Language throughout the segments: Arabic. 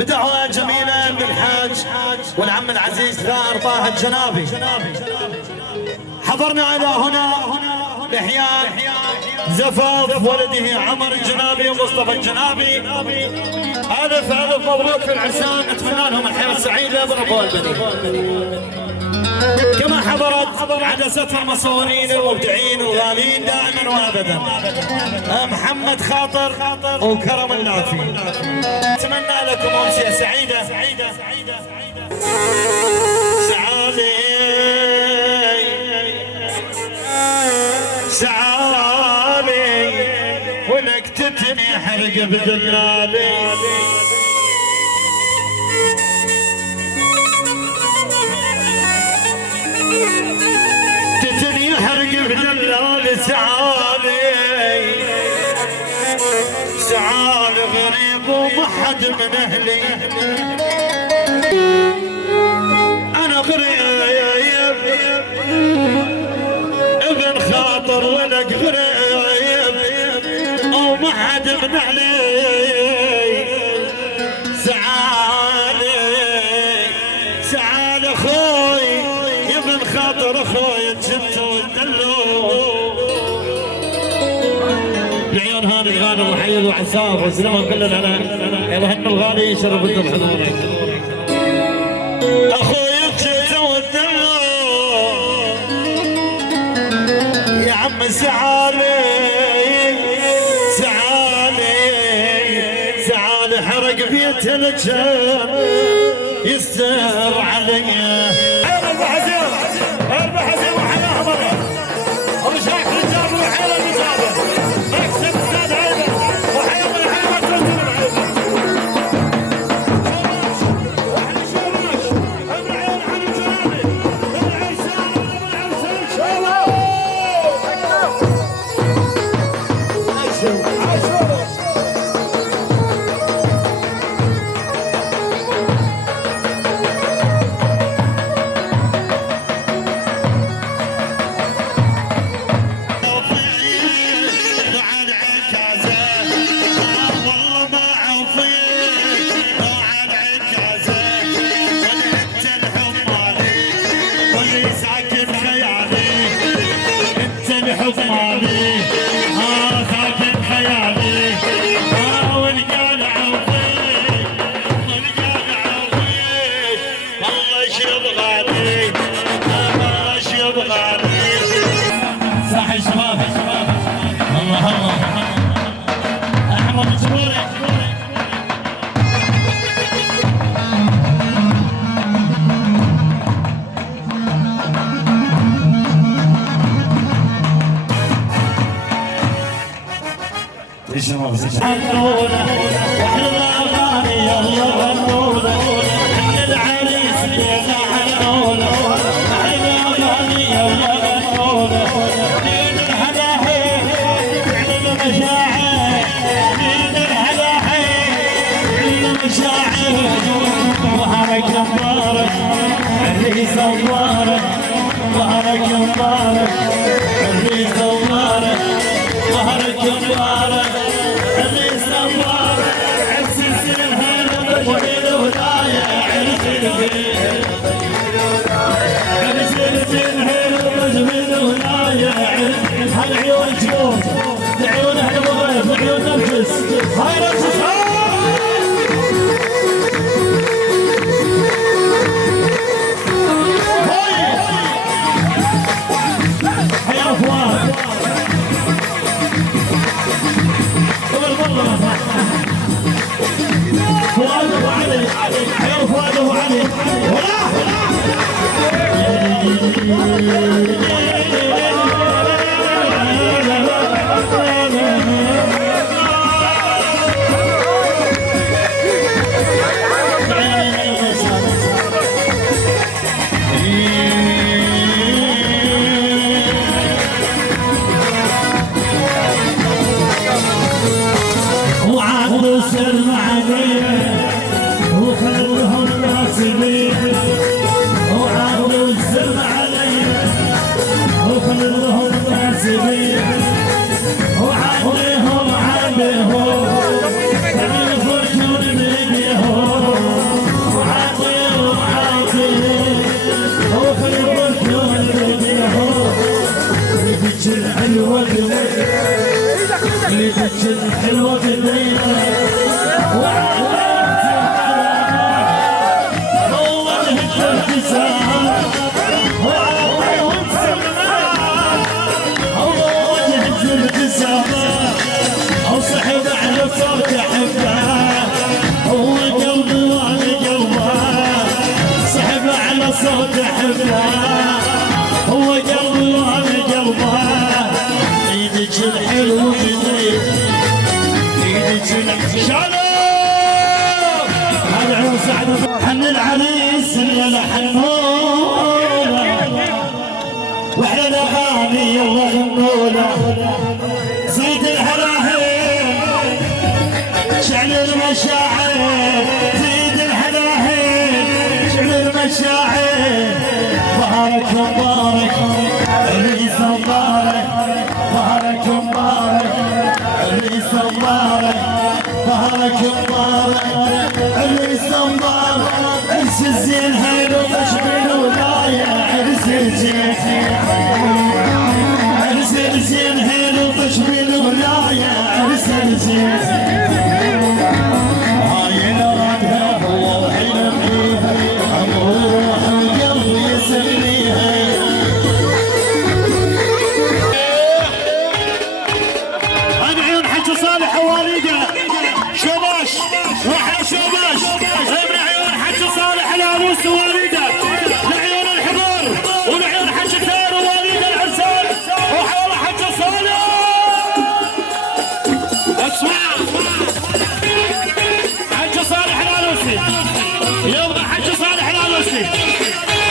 بدعوة جميلة من الحاج والعم العزيز ثائر طه الجنابي. حضرنا إلى هنا لإحياء زفاف ولده عمر الجنابي ومصطفى الجنابي. ألف مبروك العرسان، نتمنى لهم الحياة السعيدة بالرضا والبنين. كما حضرت عدسة المصورين المبدعين الغالين دائما وابدا محمد خاطر وكرم النافي. اتمنى لكم امسيه سعيده. سعالي ولك تتني حرق بدلالي. سعالي غريب ومحد من اهلي. انا غريب ابن خاطر ولك غريب ومحد من اهلي. سعالي اخوي يا ابن خاطر اخوي جبت ودلو. العيون هاني الغانم وحيد وعساف وسلامة كلنا على هن الغالي يشرف انتم حضورك. اخوي جبت ودلو يا عم سعالي حرق بيت الجن يستر علي. اربع حزين وحياها مرة ومشاك رجال وحياة المجابة مكسب السادة عيبة وحياة الحياة تنزل العيبة. واحنا شوماش ابن عيون عن الجنابي العرسان والعرسان شوماش. وعاد سلم عليه وخلهم ناس بيه زبده هو قلبي وانا قلبه ايدك الحلو جديد ايدك الحلو هالعيون سعد حن العريس اللي حنوله واحلى الاغاني يلا غنوله زيد الهلاهل شعل المشاعر زيد الهلاهل شعل المشاعر بهارك مبارك عريس مبارك بهارك مبارك عريس مبارك بهارك مبارك عريس مبارك عرس الزين هيلو تشبه الولاية عرس الزين عرس الزين هيلو تشبه الولاية عرس الزين هاي نرادها هو وحلم بيها امروح وقلبي يسميها عن عيون حج صالح ووالده شباش واحلى شباش من عيون حج صالح العروس ووالده لعيون الحضور ولعيون حج ثار ووالده العرسان وحول حج صالح اسمع حج صالح العروسي يوم حج صالح العروسي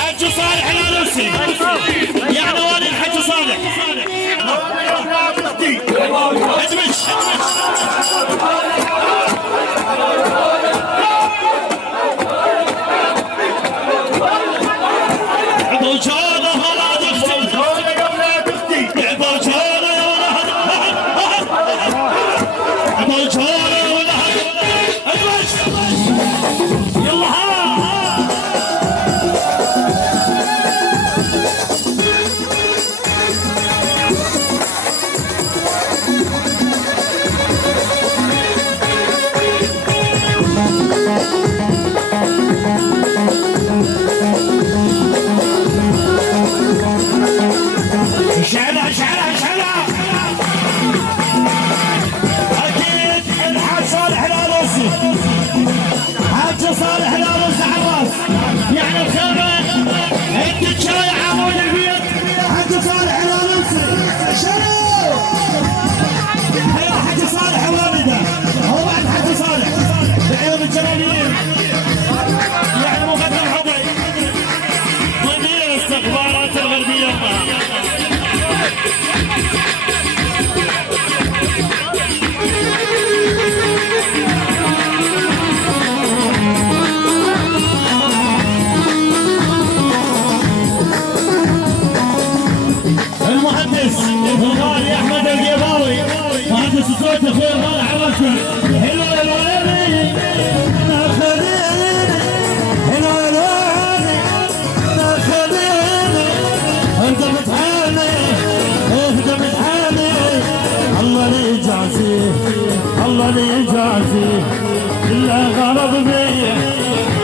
حج صالح العروسي يعني والد حج صالح ادمج عبوجانة ولا تختي عبوجانة عبوجانة ولا ادمج يلا ها شعلة شعلة شعلة أكيد الحاج صالح العروسي حاج صالح العروسي عراس يعني الخيمة عندك شاي عمود البيت حاج صالح العروسي شنو هيا حاج صالح والده هو بعد حاج صالح بعيون الجلالين يعني مقدم حضري ضمير الاستخبارات الغربية المهندس الغالي احمد القيباوي مهندس الصوت اخوي الغالي عرفنا حلو الولدي ناخذيني حلو الولدي ناخذيني انت بتحامي انت بتحامي الله لي يجازيه الله لي يجازيه الا غرض بيه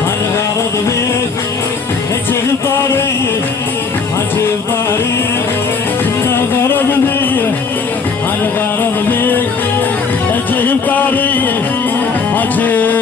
انا غرض بيك اجيب طريق اجيب طريق انا غرض بيه انا غرض بيك اجيب طريق اجيب